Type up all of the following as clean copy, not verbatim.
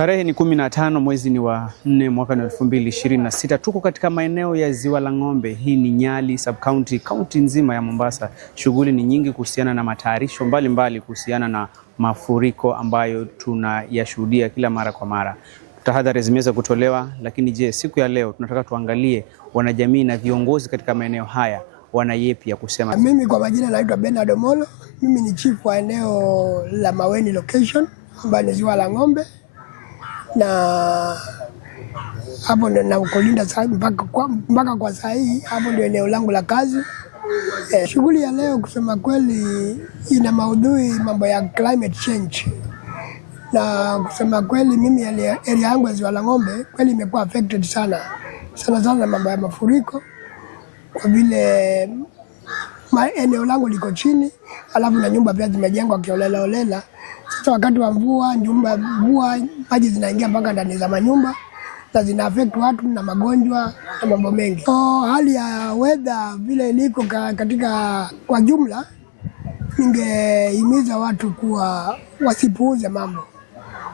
Tarehe ni 15 mwezi ni wa 4 mwaka 2026. Tuko katika maeneo ya Ziwa la Ng'ombe. Hii ni Nyali sub-county, kaunti nzima ya Mombasa. Shughuli ni nyingi kuhusiana na matayarisho mbalimbali kuhusiana na mafuriko ambayo tunayashuhudia kila mara kwa mara. Tahadhari zimeweza kutolewa, lakini je, siku ya leo tunataka tuangalie wanajamii na viongozi katika maeneo haya wana yepi ya kusema. Mimi kwa majina naitwa Bernard Omolo. Mimi ni chief wa eneo la Maweni location ambayo ni Ziwa la Ng'ombe, na hapo ndio nakulinda mpaka kwa saa hii. Hapo ndio eneo langu la kazi. Shughuli ya leo kusema kweli ina maudhui mambo ya climate change, na kusema kweli mimi area yangu ya Ziwa la Ng'ombe kweli imekuwa affected sana na mambo ya mafuriko, kwa vile eneo langu liko chini, alafu na nyumba pia zimejengwa kiolela. Sasa wakati wa mvua maji zinaingia mpaka ndani za manyumba na zina affect watu na magonjwa na mambo mengi. So, hali ya weather vile iliko katika kwa jumla, ningehimiza watu kuwa wasipuuze mambo.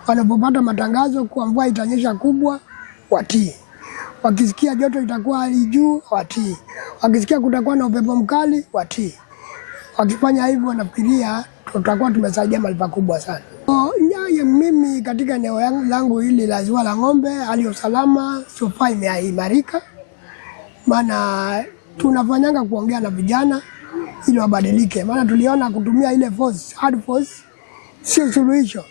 Wanapopata matangazo kuwa mvua itanyesha kubwa, watii. Wakisikia joto itakuwa hali juu, watii. Wakisikia kutakuwa na upepo mkali, watii. Wakifanya hivyo nafikiria tutakuwa tumesaidia mahali pakubwa sana. Mimi katika eneo langu hili la Ziwa la Ng'ombe, hali ya usalama sofa imeimarika, maana tunafanyanga kuongea na vijana ili wabadilike, maana tuliona kutumia ile hard force sio suluhisho.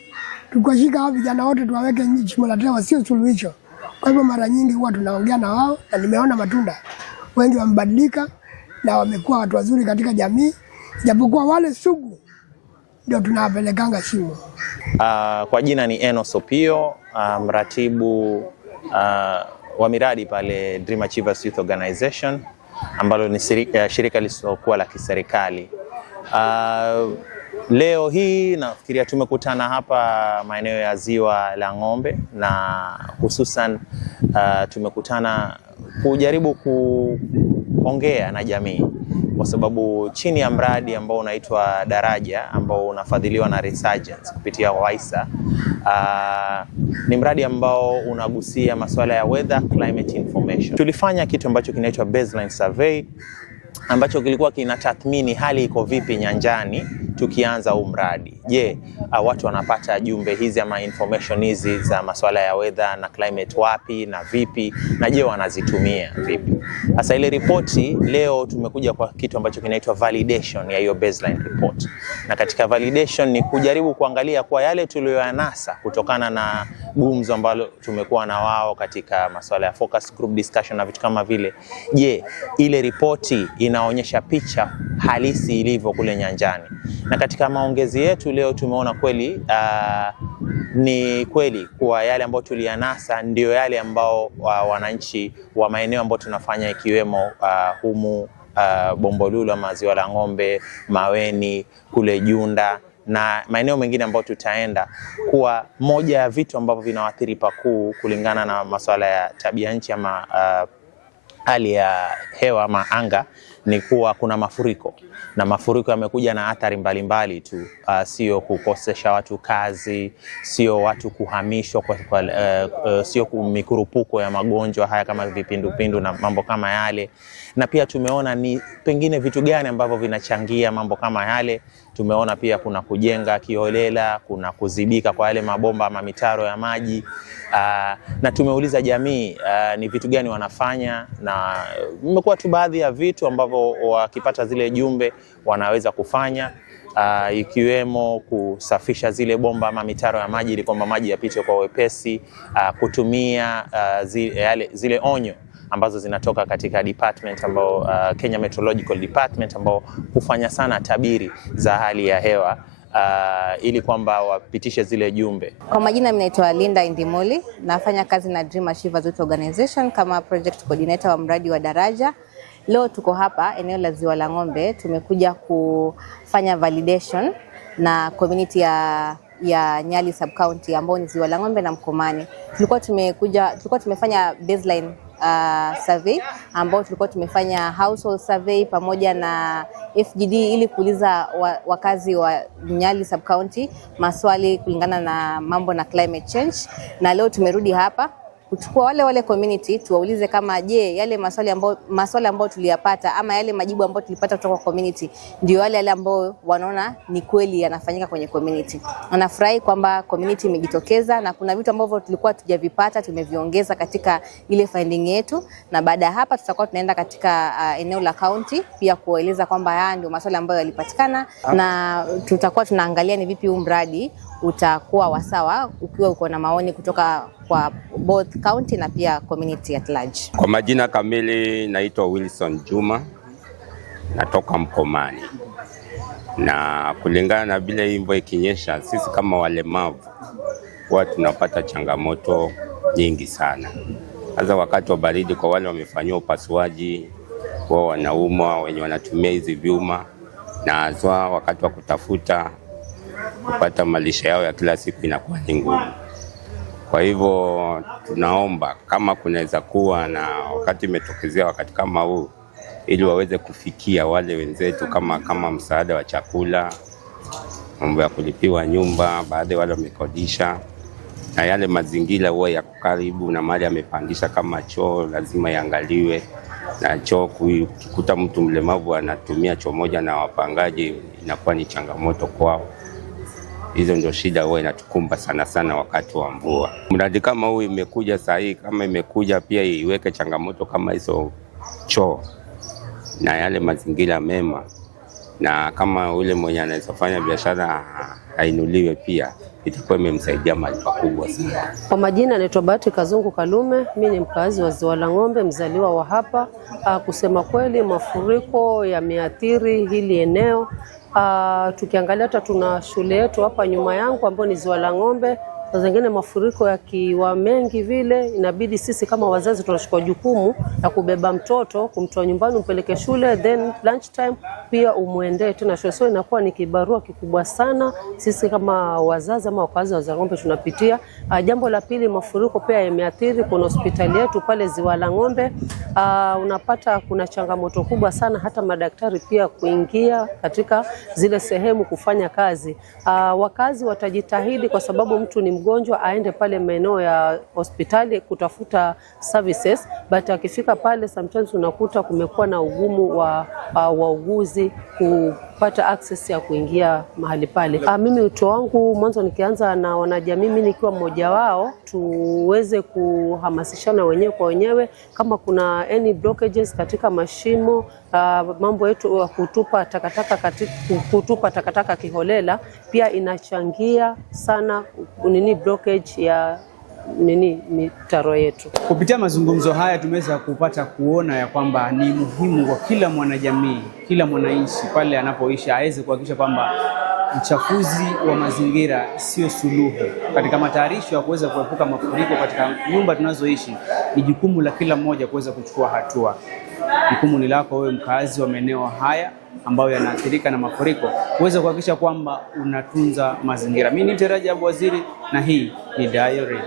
Tukashika hao vijana wote tuwaweke chini la tewa, sio suluhisho. Kwa hivyo mara nyingi huwa tunaongea na wao, na nimeona matunda. Wengi wamebadilika na wamekuwa watu wazuri katika jamii, japokuwa wale sugu ndio tunawapelekanga shimo. Kwa jina ni Enos Opio, mratibu wa miradi pale Dream Achievers Youth Organization, ambalo ni shirika lisiokuwa la kiserikali. Leo hii nafikiria tumekutana hapa maeneo ya Ziwa la Ng'ombe, na hususan tumekutana kujaribu kuongea na jamii, kwa sababu chini ya mradi ambao unaitwa Daraja, ambao unafadhiliwa na Resurgence kupitia WISA, ni mradi ambao unagusia masuala ya weather climate information. Tulifanya kitu ambacho kinaitwa baseline survey, ambacho kilikuwa kinatathmini hali iko vipi nyanjani tukianza huu mradi. Je, watu wanapata jumbe hizi ama information hizi za masuala ya weather na climate wapi na vipi, na je wanazitumia vipi? Sasa ile ripoti leo tumekuja kwa kitu ambacho kinaitwa validation ya hiyo baseline report. Na katika validation ni kujaribu kuangalia kwa yale tuliyoyanasa kutokana na gumzo ambalo tumekuwa na wao katika masuala ya focus group discussion na vitu kama vile. Je, ile ripoti inaonyesha picha halisi ilivyo kule nyanjani? Na katika maongezi yetu leo tumeona kweli ni kweli kuwa yale ambayo tuliyanasa ndio yale ambao wananchi wa maeneo ambao tunafanya ikiwemo humu Bombolulu ama Ziwa la Ng'ombe, Maweni, kule Junda na maeneo mengine ambayo tutaenda, kuwa moja ya vitu ambavyo vinaathiri pakuu kulingana na masuala ya tabia nchi ama hali ya hewa ama anga ni kuwa kuna mafuriko, na mafuriko yamekuja na athari mbalimbali tu, sio kukosesha watu kazi, sio watu kuhamishwa sio mikurupuko ya magonjwa haya kama vipindupindu na mambo kama yale. Na pia tumeona ni pengine vitu gani ambavyo vinachangia mambo kama yale. Tumeona pia kuna kujenga kiholela, kuna kuzibika kwa yale mabomba ama mitaro ya maji, na tumeuliza jamii ni vitu gani wanafanya, na imekuwa tu baadhi ya vitu ambavyo wakipata zile jumbe wanaweza kufanya, ikiwemo kusafisha zile bomba ama mitaro ya maji ili kwamba maji yapite kwa wepesi, kutumia zile onyo ambazo zinatoka katika department ambao Kenya Meteorological Department, ambao hufanya sana tabiri za hali ya hewa, ili kwamba wapitishe zile jumbe. Kwa majina mimi naitwa Linda Indimoli, nafanya kazi na Dream Achievers Youth Organization kama project coordinator wa mradi wa Daraja. Leo tuko hapa eneo la Ziwa la Ng'ombe, tumekuja kufanya validation na community ya Nyali sub-county ambao ni Ziwa la Ng'ombe na Mkomani. Tulikuwa tumefanya baseline survey ambao tulikuwa tumefanya household survey pamoja na FGD ili kuuliza wakazi wa Nyali sub county maswali kulingana na mambo na climate change, na leo tumerudi hapa kuchukua wale community tuwaulize kama je, yale maswali ambayo tuliyapata ama yale majibu ambayo tulipata kutoka kwa community ndio yale ambayo wanaona ni kweli yanafanyika kwenye community. Wanafurahi kwamba community imejitokeza na kuna vitu ambavyo tulikuwa tujavipata tumeviongeza katika ile finding yetu, na baada ya hapa tutakuwa tunaenda katika eneo la county pia kueleza kwamba haya ndio maswali ambayo yalipatikana, na tutakuwa tunaangalia ni vipi huu mradi utakuwa wasawa ukiwa uko na maoni kutoka kwa both county na pia community at large. Kwa majina kamili naitwa Wilson Juma, natoka Mkomani, na kulingana na vile hii mvua ikinyesha, sisi kama walemavu huwa tunapata changamoto nyingi sana. Hasa wakati wa baridi, kwa wale wamefanywa upasuaji wao wanaumwa, wenye wanatumia hizi vyuma, na hasa wakati wa kutafuta kupata malisha yao ya kila siku inakuwa ni ngumu. Kwa hivyo tunaomba kama kunaweza kuwa na wakati imetokezea wakati kama huu, ili waweze kufikia wale wenzetu kama msaada wa chakula, mambo ya kulipiwa nyumba, baadhi wale wamekodisha, na yale mazingira huwa ya karibu na mahali amepandisha kama choo lazima iangaliwe, na choo kukuta mtu mlemavu anatumia choo moja na wapangaji inakuwa ni changamoto kwao. Hizo ndio shida huwa inatukumba sana wakati wa mvua. Mradi kama huu imekuja saa hii, kama imekuja pia iweke changamoto kama hizo choo na yale mazingira mema, na kama ule mwenye anaweza fanya biashara ainuliwe pia, itakuwa imemsaidia mahali pakubwa sana. Kwa majina naitwa Bahati Kazungu Kalume, mimi ni mkazi wa Ziwa la Ng'ombe, mzaliwa wa hapa. Kusema kweli mafuriko yameathiri hili eneo. Tukiangalia hata tuna shule yetu hapa nyuma yangu ambayo ni Ziwa la Ng'ombe. Saa zingine mafuriko yakiwa mengi vile, inabidi sisi kama wazazi tunachukua jukumu la kubeba mtoto, kumtoa nyumbani umpeleke shule, then lunch time pia umuendee tena shule. So inakuwa ni kibarua kikubwa sana sisi kama wazazi ama wakazi wa Ziwa la Ng'ombe tunapitia. Jambo la pili, mafuriko pia yameathiri kuna hospitali yetu pale Ziwa la Ng'ombe. Unapata kuna changamoto kubwa sana hata madaktari pia kuingia katika zile sehemu kufanya kazi. Wakazi watajitahidi kwa sababu mtu ni mgonjwa aende pale maeneo ya hospitali kutafuta services, but akifika pale sometimes unakuta kumekuwa na ugumu wa wauguzi kupata access ya kuingia mahali pale. Mimi wito wangu mwanzo, nikianza na wanajamii, mimi nikiwa mmoja wao, tuweze kuhamasishana wenyewe kwa wenyewe kama kuna any blockages katika mashimo, mambo yetu ya kutupa takataka kiholela pia inachangia sana blockage ya mitaro yetu. Kupitia mazungumzo haya tumeweza kupata kuona ya kwamba ni muhimu kwa kila mwanajamii, kila mwananchi pale anapoishi aweze kuhakikisha kwamba uchafuzi wa mazingira sio suluhu. Katika matayarisho ya kuweza kuepuka mafuriko katika nyumba tunazoishi, ni jukumu la kila mmoja kuweza kuchukua hatua. Jukumu ni lako wewe mkazi wa maeneo haya ambayo yanaathirika na mafuriko, kuweza kuhakikisha kwamba unatunza mazingira. Mimi ni Rajabu Waziri na hii ni Diary.